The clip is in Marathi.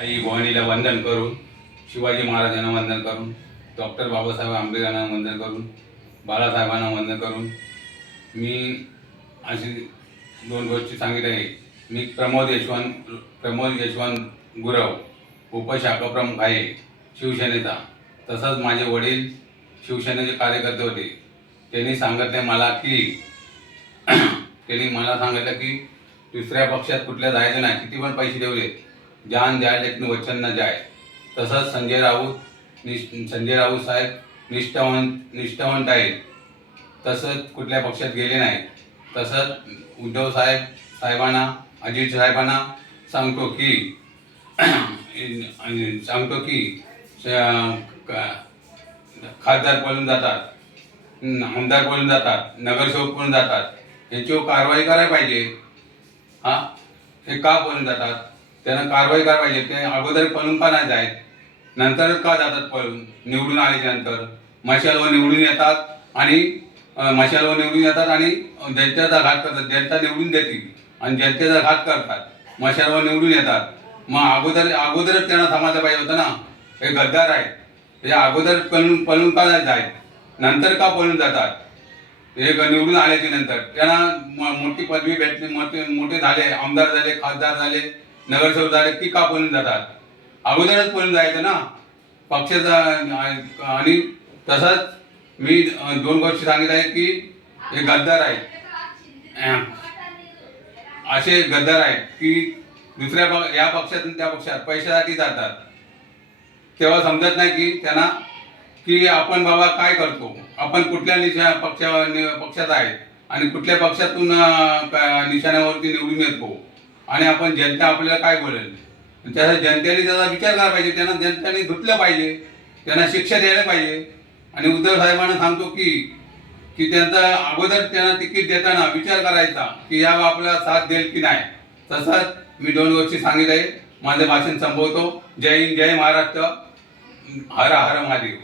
आई भवानीला वंदन करून, शिवाजी महाराजांना वंदन करून, डॉक्टर बाबासाहेब आंबेडकरांना वंदन करून, बाळासाहेबांना वंदन करून मी अशी दोन गोष्टी सांगितल्या आहे. मी प्रमोद यशवंत गुरव, उपशाखाप्रमुख आहे शिवसेनेचा. तसंच माझे वडील शिवसेनेचे कार्यकर्ते होते. त्यांनी सांगितले मला सांगितलं की दुसऱ्या पक्षात कुठल्या जायचं नाही, किती पण पैसे देऊ दे, जान जाय लेकिन वचन न जाय. तसंच संजय राऊत साहेब निष्ठावंत आहेत, तसंच कुठल्या पक्षात गेले नाही. तसंच उद्धव साहेबांना अजित साहेबांना सांगतो की खासदार पळून जातात, आमदार पळून जातात, नगरसेवक पळून जातात, यांच्यावर कारवाई करायला पाहिजे. हे का पळून जातात, त्यांना कारवाई करायला पाहिजे. ते अगोदर पळून का नाही जायत, नंतर का जातात पळून? निवडून आल्याच्या नंतर मशालवर निवडून येतात आणि जनतेचा घात करतात. जनता निवडून देते आणि जनतेचा घात करतात, मशालवर निवडून येतात. मग अगोदरच त्यांना थांबायला पाहिजे होतं ना. हे गद्दार आहेत, हे अगोदर पळून का नाही जायत, नंतर का पळून जातात? हे निवडून आल्याच्या नंतर त्यांना मोठी पदवी भेटली, मोठे झाले, आमदार झाले, खासदार झाले, नगरसेवक झाले की का पळून जातात? अगोदरच पळून जायचं ना पक्षाचा. आणि तसंच मी दोन गोष्टी सांगितल्या आहेत की हे गद्दार आहेत, असे गद्दार आहेत की या पक्षातून त्या पक्षात पैशासाठी जातात. तेव्हा समजत नाही की त्यांना की आपण बाबा काय करतो, आपण कुठल्या पक्षात आहे आणि कुठल्या पक्षातून निशाण्यावरती निवडून येतो आणि आपण जनता आपल्याला काय बोलेल. त्याचा जनतेने त्याचा विचार करायला पाहिजे, त्यांना जनतेने धुतलं पाहिजे, त्यांना शिक्षा द्यायला पाहिजे. आणि उद्धव साहेबांना सांगतो की त्यांचा अगोदर त्यांना तिकीट देताना विचार करायचा की या आपल्याला साथ देईल की नाही. तसंच मी दोन गोष्टी सांगितल्या. माझं भाषण संपवतो. जय हिंद, जय महाराष्ट्र, हर हर महादेव.